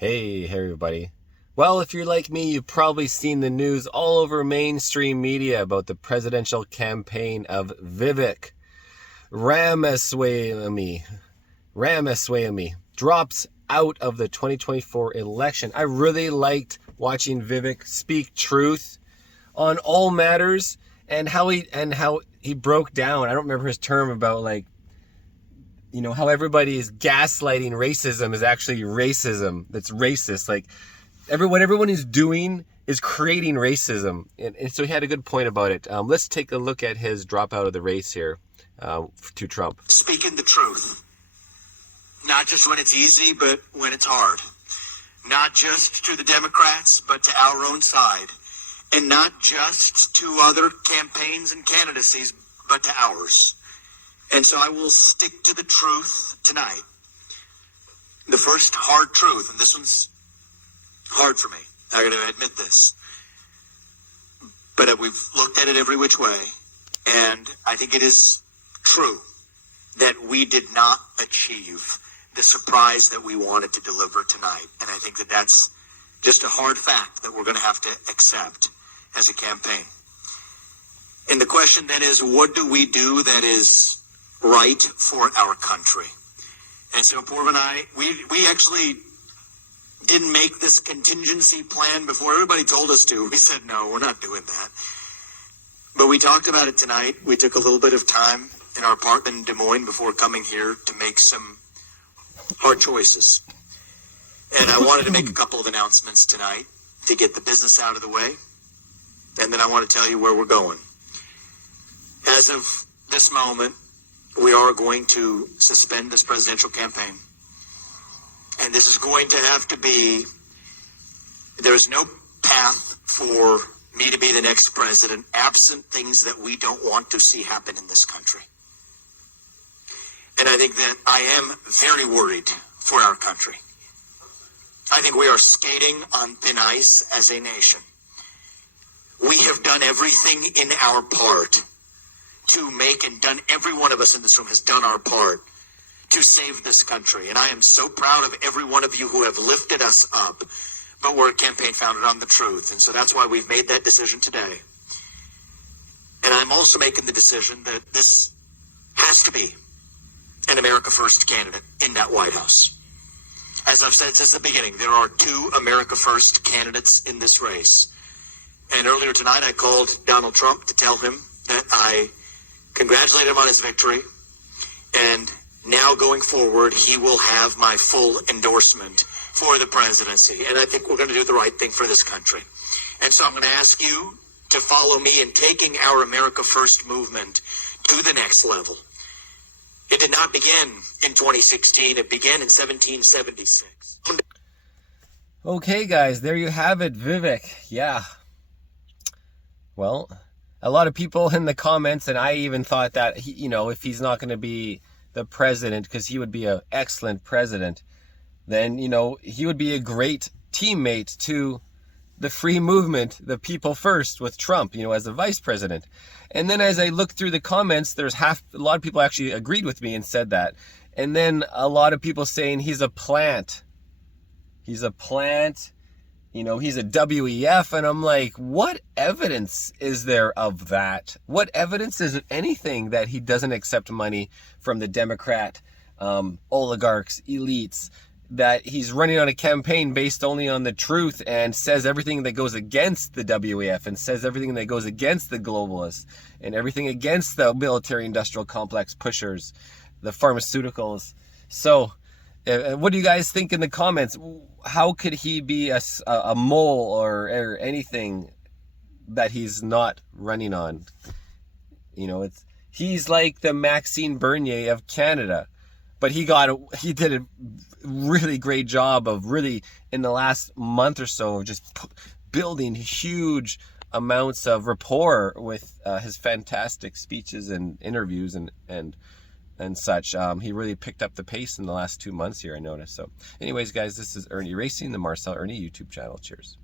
Hey everybody. Well, if you're like me, you've probably seen the news all over mainstream media about the presidential campaign of Vivek Ramaswamy drops out of the 2024 election. I really liked watching Vivek speak truth on all matters and how he broke down. I don't remember his term about how everybody is gaslighting racism is actually racism. That's racist. What everyone is doing is creating racism. And so he had a good point about it. Let's take a look at his drop out of the race here to Trump. Speaking the truth. Not just when it's easy, but when it's hard. Not just to the Democrats, but to our own side. And not just to other campaigns and candidacies, but to ours. And so I will stick to the truth tonight. The first hard truth, and this one's hard for me. I got to admit this. But we've looked at it every which way, and I think it is true that we did not achieve the surprise that we wanted to deliver tonight. And I think that that's just a hard fact that we're going to have to accept as a campaign. And the question then is, what do we do that is right for our country? And so Porv and I, we actually didn't make this contingency plan before everybody told us to. We said, no, we're not doing that. But we talked about it tonight. We took a little bit of time in our apartment in Des Moines before coming here to make some hard choices. And I wanted to make a couple of announcements tonight to get the business out of the way. And then I want to tell you where we're going. As of this moment, we are going to suspend this presidential campaign. And this is going to have to be, there's no path for me to be the next president absent things that we don't want to see happen in this country. And I think that I am very worried for our country. I think we are skating on thin ice as a nation. We have done everything in our part to make, and done, every one of us in this room has done our part to save this country. And I am so proud of every one of you who have lifted us up. But we're a campaign founded on the truth. And so that's why we've made that decision today. And I'm also making the decision that this has to be an America First candidate in that White House. As I've said since the beginning, there are two America First candidates in this race. And earlier tonight, I called Donald Trump to tell him that I congratulate him on his victory, and now going forward, he will have my full endorsement for the presidency. And I think we're going to do the right thing for this country. And so I'm going to ask you to follow me in taking our America First movement to the next level. It did not begin in 2016. It began in 1776. Okay, guys, there you have it, Vivek. Yeah. Well, a lot of people in the comments, and I even thought that, if he's not going to be the president, because he would be an excellent president, then, he would be a great teammate to the free movement, the people first, with Trump, as the vice president. And then as I looked through the comments, a lot of people actually agreed with me and said that. And then a lot of people saying he's a plant. He's a plant. He's a WEF, and I'm like, what evidence is there of that? What evidence is anything that he doesn't accept money from the Democrat oligarchs, elites, that he's running on a campaign based only on the truth and says everything that goes against the WEF and says everything that goes against the globalists and everything against the military-industrial complex pushers, the pharmaceuticals. So what do you guys think in the comments? How could he be a mole or anything that he's not running on? He's like the Maxime Bernier of Canada, but he did a really great job of really in the last month or so just building huge amounts of rapport with his fantastic speeches and interviews and such. He really picked up the pace in the last 2 months here, I noticed. So anyways, guys, this is Irnieracing, the Marcel Irnie YouTube channel. Cheers.